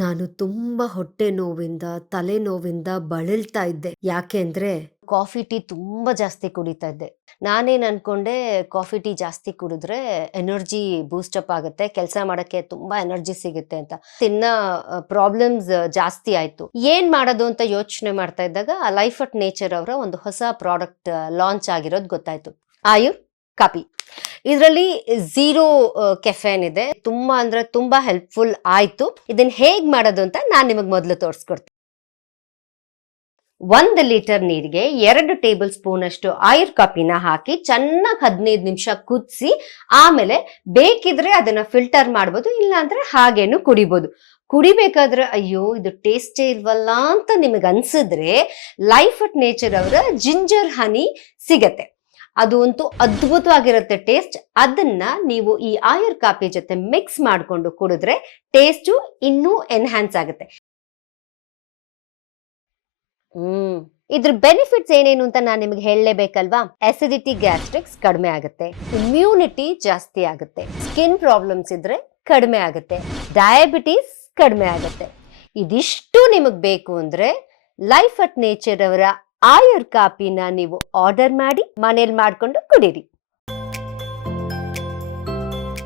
ನಾನು ತುಂಬಾ ಹೊಟ್ಟೆ ನೋವಿಂದ, ತಲೆನೋವಿಂದ ಬಳಲ್ತಾ ಇದ್ದೆ. ಯಾಕೆಂದ್ರೆ ಕಾಫಿ, ಟೀ ತುಂಬಾ ಜಾಸ್ತಿ ಕುಡಿತಾ ಇದ್ದೆ. ನಾನೇನ್ ಅನ್ಕೊಂಡೆ ಕಾಫಿ, ಟೀ ಜಾಸ್ತಿ ಕುಡಿದ್ರೆ ಎನರ್ಜಿ ಬೂಸ್ಟ್ ಅಪ್ ಆಗುತ್ತೆ, ಕೆಲಸ ಮಾಡಕ್ಕೆ ತುಂಬಾ ಎನರ್ಜಿ ಸಿಗುತ್ತೆ ಅಂತ. ಪ್ರಾಬ್ಲಮ್ಸ್ ಜಾಸ್ತಿ ಆಯ್ತು. ಏನ್ ಮಾಡೋದು ಅಂತ ಯೋಚನೆ ಮಾಡ್ತಾ ಇದ್ದಾಗ ಲೈಫ್ ಅಟ್ ನೇಚರ್ ಅವರ ಒಂದು ಹೊಸ ಪ್ರಾಡಕ್ಟ್ ಲಾಂಚ್ ಆಗಿರೋದು ಗೊತ್ತಾಯ್ತು. ಆಯುರ್ ಕಾಪಿ. ಇದರಲ್ಲಿ ಝೀರೋ ಕೆಫೆನ್ ಇದೆ. ತುಂಬಾ ಅಂದ್ರೆ ತುಂಬಾ ಹೆಲ್ಪ್ಫುಲ್ ಆಯ್ತು. ಇದನ್ನ ಹೇಗ್ ಮಾಡೋದು ಅಂತ ನಾನ್ ನಿಮಗ್ ಮೊದಲು ತೋರಿಸ್ಕೊಡ್ತೀನಿ. 1 ಲೀಟರ್ ನೀರಿಗೆ 2 ಟೇಬಲ್ ಸ್ಪೂನ್ ಅಷ್ಟು ಆಯುರ್ ಕಾಪಿನ ಹಾಕಿ ಚೆನ್ನಾಗಿ 15 ನಿಮಿಷ ಕುದಿಸಿ, ಆಮೇಲೆ ಬೇಕಿದ್ರೆ ಅದನ್ನ ಫಿಲ್ಟರ್ ಮಾಡ್ಬೋದು, ಇಲ್ಲ ಅಂದ್ರೆ ಹಾಗೇನು ಕುಡಿಬೋದು. ಕುಡಿಬೇಕಾದ್ರೆ ಅಯ್ಯೋ ಇದು ಟೇಸ್ಟೇ ಇಲ್ವಲ್ಲ ಅಂತ ನಿಮಗೆ ಅನ್ಸಿದ್ರೆ ಲೈಫ್ ಅಟ್ ನೇಚರ್ ಅವರ ಜಿಂಜರ್ ಹನಿ ಸಿಗತ್ತೆ. ಅದು ಅಂತೂ ಅದ್ಭುತವಾಗಿರುತ್ತೆ ಟೇಸ್ಟ್. ಅದನ್ನ ನೀವು ಈ ಆಯುರ್ ಕಾಫಿ ಜೊತೆ ಮಿಕ್ಸ್ ಮಾಡ್ಕೊಂಡು ಕುಡಿದ್ರೆ ಟೇಸ್ಟು ಇನ್ನೂ ಎನ್ಹಾನ್ಸ್ ಆಗುತ್ತೆ. ಇದ್ರ ಬೆನಿಫಿಟ್ಸ್ ಏನೇನು ಅಂತ ನಾನು ನಿಮ್ಗೆ ಹೇಳಲೇಬೇಕಲ್ವಾ? ಅಸಿಡಿಟಿ, ಗ್ಯಾಸ್ಟ್ರಿಕ್ಸ್ ಕಡಿಮೆ ಆಗುತ್ತೆ, ಇಮ್ಯುನಿಟಿ ಜಾಸ್ತಿ ಆಗುತ್ತೆ, ಸ್ಕಿನ್ ಪ್ರಾಬ್ಲಮ್ಸ್ ಇದ್ರೆ ಕಡಿಮೆ ಆಗುತ್ತೆ, ಡಯಾಬಿಟೀಸ್ ಕಡಿಮೆ ಆಗುತ್ತೆ. ಇದಿಷ್ಟು ನಿಮಗ್ ಬೇಕು ಅಂದ್ರೆ ಲೈಫ್ ಅಟ್ ನೇಚರ್ ಅವರ ಆಯುರ್ ಕಾಪಿನ ನೀವು ಆರ್ಡರ್ ಮಾಡಿ ಮನೇಲಿ ಮಾಡ್ಕೊಂಡು ಕುಡೀರಿ.